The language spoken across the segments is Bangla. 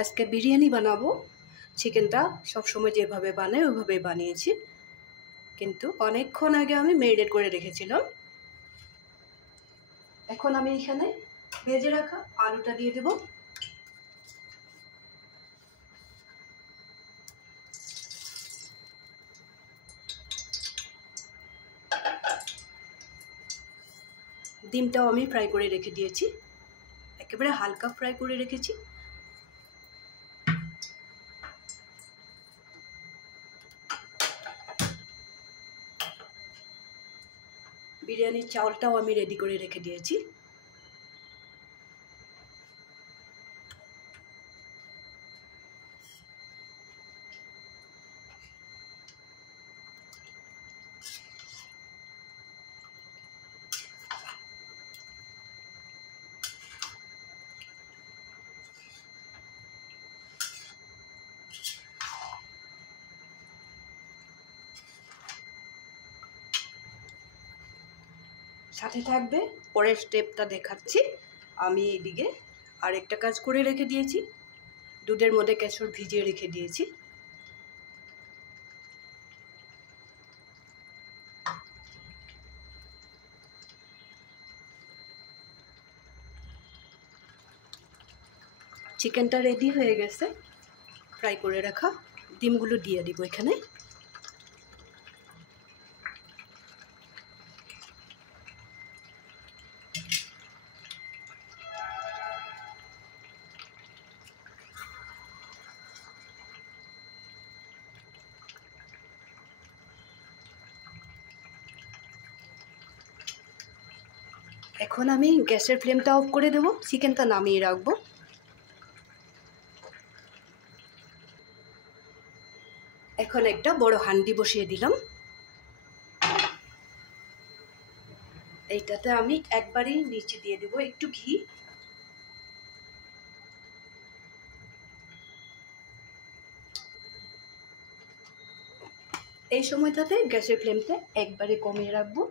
আজকে বিরিয়ানি বানাবো। চিকেনটা সবসময় যেভাবে বানাই ওইভাবেই বানিয়েছি, কিন্তু অনেকক্ষণ আগে আমি ম্যারিনেট করে রেখেছিলাম। এখন আমি এখানে ভেজে রাখা আলুটা দিয়ে দেব। ডিমটাও আমি ফ্রাই করে রেখে দিয়েছি, একেবারে হালকা ফ্রাই করে রেখেছি। বিরিয়ানির চাউলটাও আমি রেডি করে রেখে দিয়েছি। সাথে থাকবে, পরের স্টেপটা দেখাচ্ছি। আমি এদিকে আরেকটা কাজ করে রেখে দিয়েছি, দুধের মধ্যে কেশর ভিজিয়ে রেখে দিয়েছি। চিকেনটা রেডি হয়ে গেছে, ফ্রাই করে রাখা ডিমগুলো দিয়ে দিব এখানে। এখন আমি গ্যাসের ফ্লেমটা অফ করে দেবো, চিকেনটা নামিয়ে রাখবো। এখন একটা বড় হাঁড়ি বসিয়ে দিলাম। এইটাতে আমি একবারেই নিচে দিয়ে দেবো একটু ঘি। এই সময়টাতে গ্যাসের ফ্লেমটা একবারে কমিয়ে রাখবো।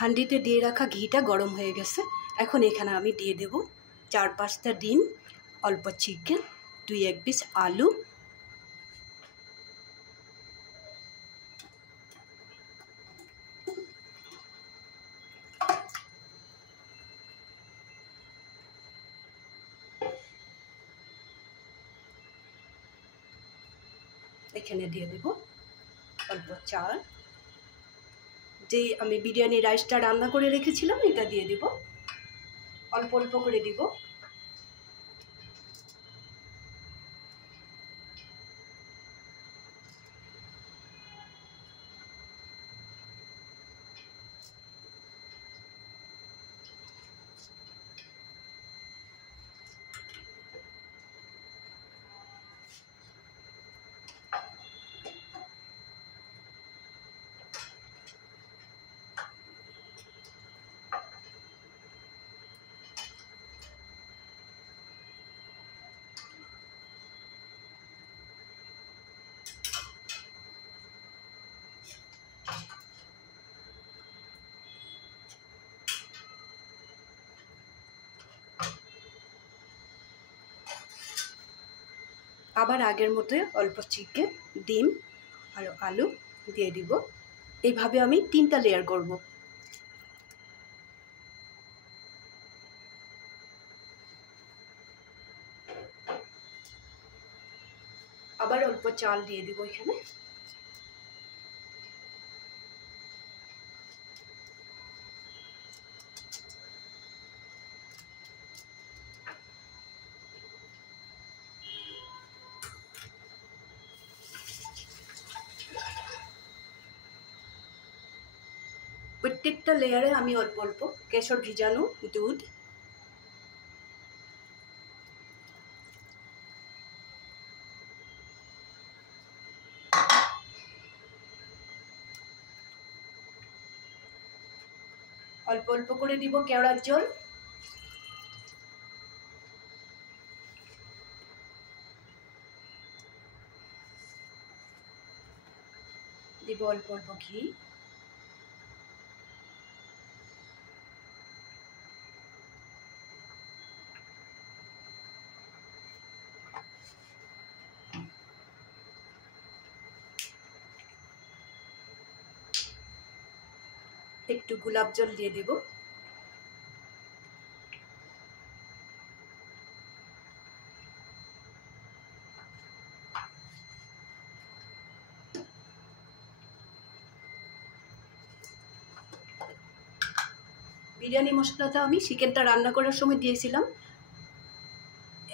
হাঁড়িতে দিয়ে রাখা ঘিটা গরম হয়ে গেছে। এখন এখানে আমি দিয়ে দেব 4-5টা ডিম, অল্প চিকেন, 2-1 পিস আলু, এখানে দিয়ে দেব অল্প চাল, যে আমি বিরিয়ানি রাইসটা রান্না করে রেখেছিলাম এটা দিয়ে দেব, অল্প অল্প করে দিব। আবার আগের মতো অল্প চিকেন, ডিম আর আলু দিয়ে দিব। এইভাবে আমি 3টা লেয়ার করব। আবার অল্প চাল দিয়ে দিব এখানে। প্রত্যেকটা লেয়ারে আমি অল্প অল্প কেশর ভিজানো দুধ, অল্প অল্প করে দিব কেওড়ার জল, দিব অল্প অল্প ঘি। একটু গোলাপ জল দিয়ে দেব। বিরিয়ানি মশলাটা আমি চিকেনটা রান্না করার সময় দিয়েছিলাম,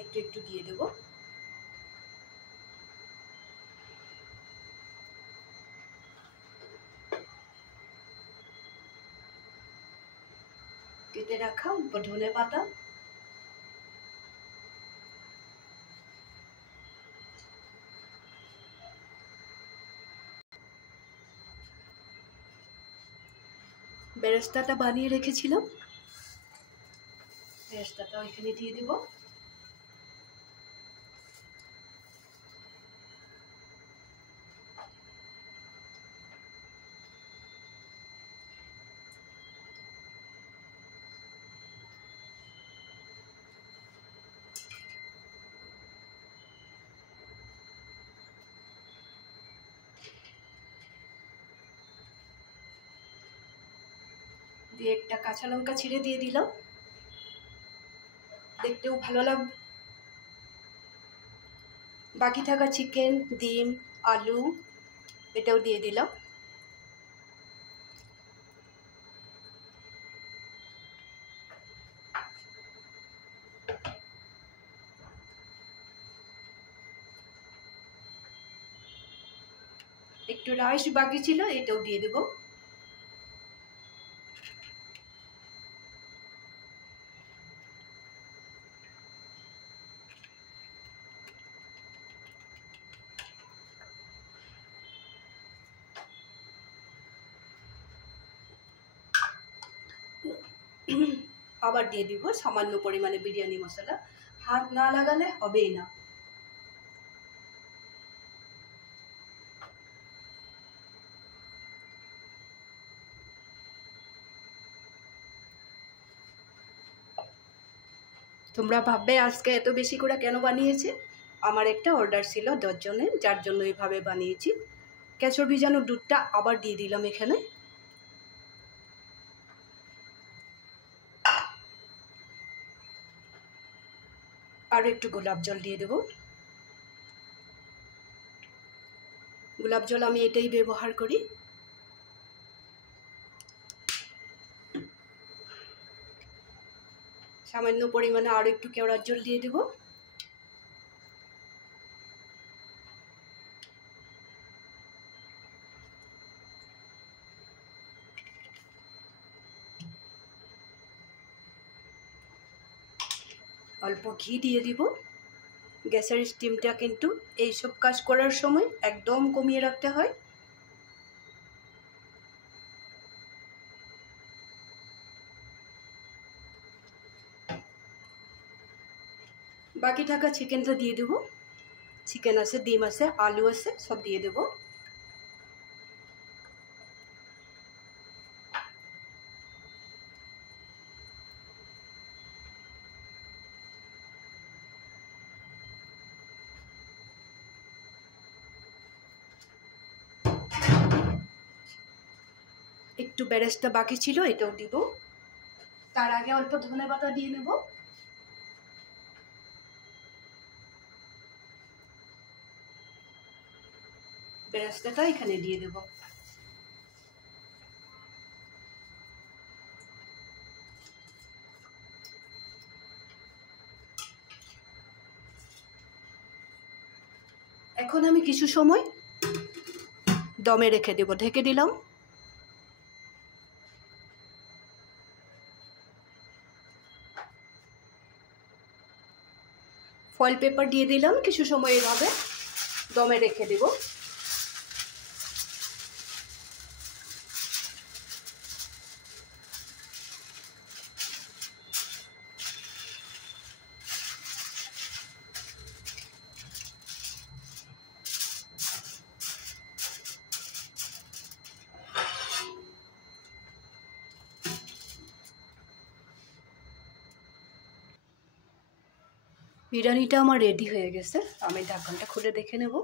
একটু একটু দিয়ে দেব। কেটে রাখা ধনে পাতা, বেরেস্তাটা বানিয়ে রেখেছিলাম, বেরেস্তাটা এখানে দিয়ে দেব। দিয়ে একটা কাঁচা লঙ্কা ছিঁড়ে দিয়ে দিলাম, দেখতেও ভালো লাগবে। বাকি থাকা চিকেন, ডিম, আলু এটাও দিয়ে দিলাম। একটু রাইস বাকি ছিল, এটাও দিয়ে দেব। আবার দিয়ে দিব সামান্য পরিমাণে বিরিয়ানি মশলা, হাত না লাগালে হবেই না। তোমরা ভাববে আজকে এত বেশি করে কেন বানিয়েছে, আমার একটা অর্ডার ছিল 10 জনের, যার জন্য এইভাবে বানিয়েছি। কেশর ভিজানো দুধটা আবার দিয়ে দিলাম এখানে। আর একটু গোলাপ জল দিয়ে দেব। গোলাপ জল আমি এটাই ব্যবহার করি। সামান্য পরিমাণে আরো একটু কেওড়ার জল দিয়ে দেব। অল্প ঘি দিয়ে দিব। গ্যাসের স্টিমটা কিন্তু এইসব কাজ করার সময় একদম কমিয়ে রাখতে হয়। বাকি থাকা চিকেনটা দিয়ে দেব। চিকেন আছে, ডিম আছে, আলু আছে, সব দিয়ে দেব। একটু বেরেস্তা বাকি ছিল, এটাও দিব। তার আগে অল্প ধনেপাতা দিয়ে নেব। বেরেস্তাটা এখানে দিয়ে দেব। এখন আমি কিছু সময় দমে রেখে দেব, ঢেকে দিলাম। ফয়েল পেপার দিয়ে দিলাম, কিছু সময় এভাবে দমে রেখে দেব। বিরিয়ানিটা আমার রেডি হয়ে গেছে, আমি ঢাকনটা খুলে দেখে নেব।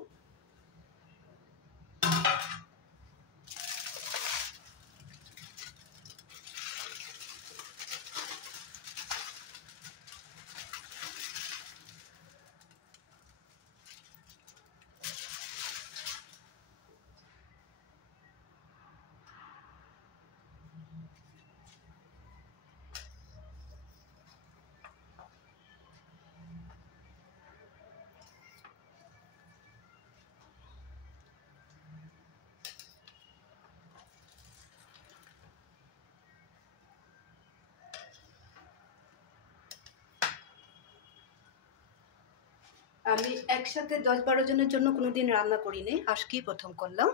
আমি একসাথে 10-12 জনের জন্য কোনোদিন রান্না করিনি, আজকেই প্রথম করলাম।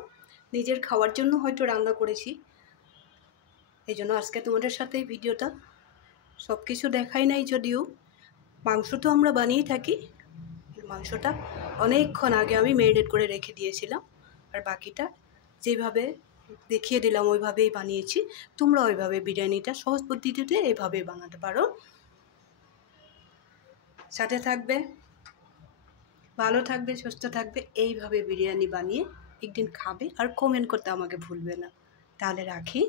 নিজের খাওয়ার জন্য হয়তো রান্না করেছি, এই জন্য আজকে তোমাদের সাথে এই ভিডিওটা। সব কিছু দেখাই নাই যদিও, মাংস তো আমরা বানিয়েই থাকি। মাংসটা অনেকক্ষণ আগে আমি ম্যারিনেট করে রেখে দিয়েছিলাম, আর বাকিটা যেভাবে দেখিয়ে দিলাম ওইভাবেই বানিয়েছি। তোমরা ওইভাবে বিরিয়ানিটা সহজ পদ্ধতিতে এভাবেই বানাতে পারো। সাথে থাকবে, ভালো থাকবে, সুস্থ থাকবে, এইভাবে বিরিয়ানি বানিয়ে একদিন খাবে আর কমেন্ট করতে আমাকে ভুলবে না। তাহলে রাখি।